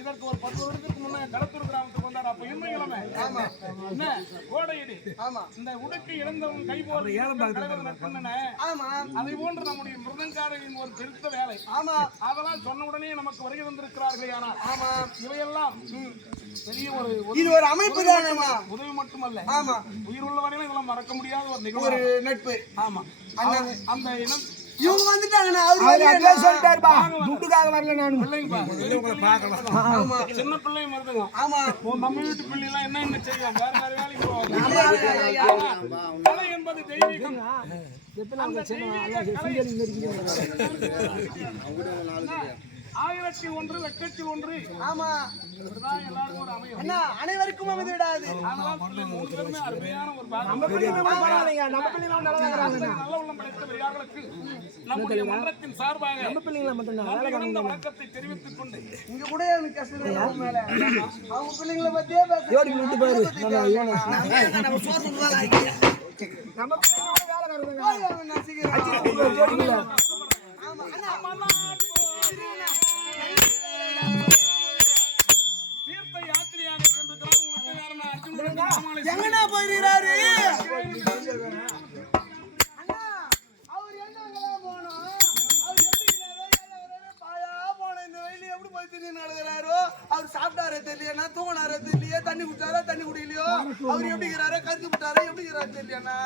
இதற்கு ஒரு 10 வருடத்துக்கு முன்னே களத்தூர் கிராமத்துக்கு வந்தார். அப்ப இன்னும் இளமை. என்ன கோடையடி. இந்த உடுக்கை இழந்தவன் கை போல் அதை போன்று நம்முடைய மிருதங்காரரின் ஒரு பெருத்த வேலை. அதெல்லாம் சொன்ன உடனே நமக்கு வருகை வந்திருக்கிறார்கள். ஆனால் இவையெல்லாம் பெரிய ஒரு அமைப்பு தானேமா, உதவி மட்டுமல்ல. உயிர் உள்ள வரையிலும் இதெல்லாம் மறக்க முடியாத ஒரு நிகழ்வு, நட்பு. ஆமா, அந்த இனம் இவங்க வந்துட்டாங்கண்ணா. அவரு சொல்லிட்டாருப்பா, துட்டுக்காக வரல. நான் பிள்ளைங்க பார்க்கலாம். ஆமா, சின்ன பிள்ளை மருதுங்க. ஆமா, நம்ம வீட்டு பிள்ளை எல்லாம் என்ன செய்யும், வேற வேற வேலைக்கு போவாங்க. கலை என்பது தெய்வீகம். ஆயிரத்தில் ஒன்று லட்சத்தில் ஒன்று. ஆமா, எல்லாருக்கும் ஒரு அமையும். என்ன அனைவருக்கும் அமைந்து விடாது. அருமையான ஒரு நல்ல உள்ளம் படைத்த பெரியார்களுக்கு நம்முடைய மன்றத்தின் சார்பாக வணக்கத்தை தெரிவித்துக் கொண்டு இங்க கூட எனக்கு கஷ்டம் மேல அவங்க பிள்ளைங்களை பத்தியே தீர்த்த யாத்திரையாக எங்கடா போயிருக்கிறாரு? அவர் சாப்பிட்டாரே தெரியலையா, தூங்கினாரே தெரியலையே, தண்ணி குடிச்சாரா தண்ணி குடிக்கலையோ, அவர் எப்படி இருக்கிறாரோ கருத்து விட்டாரோ எப்படி இருக்கிறாரு தெரியலையா?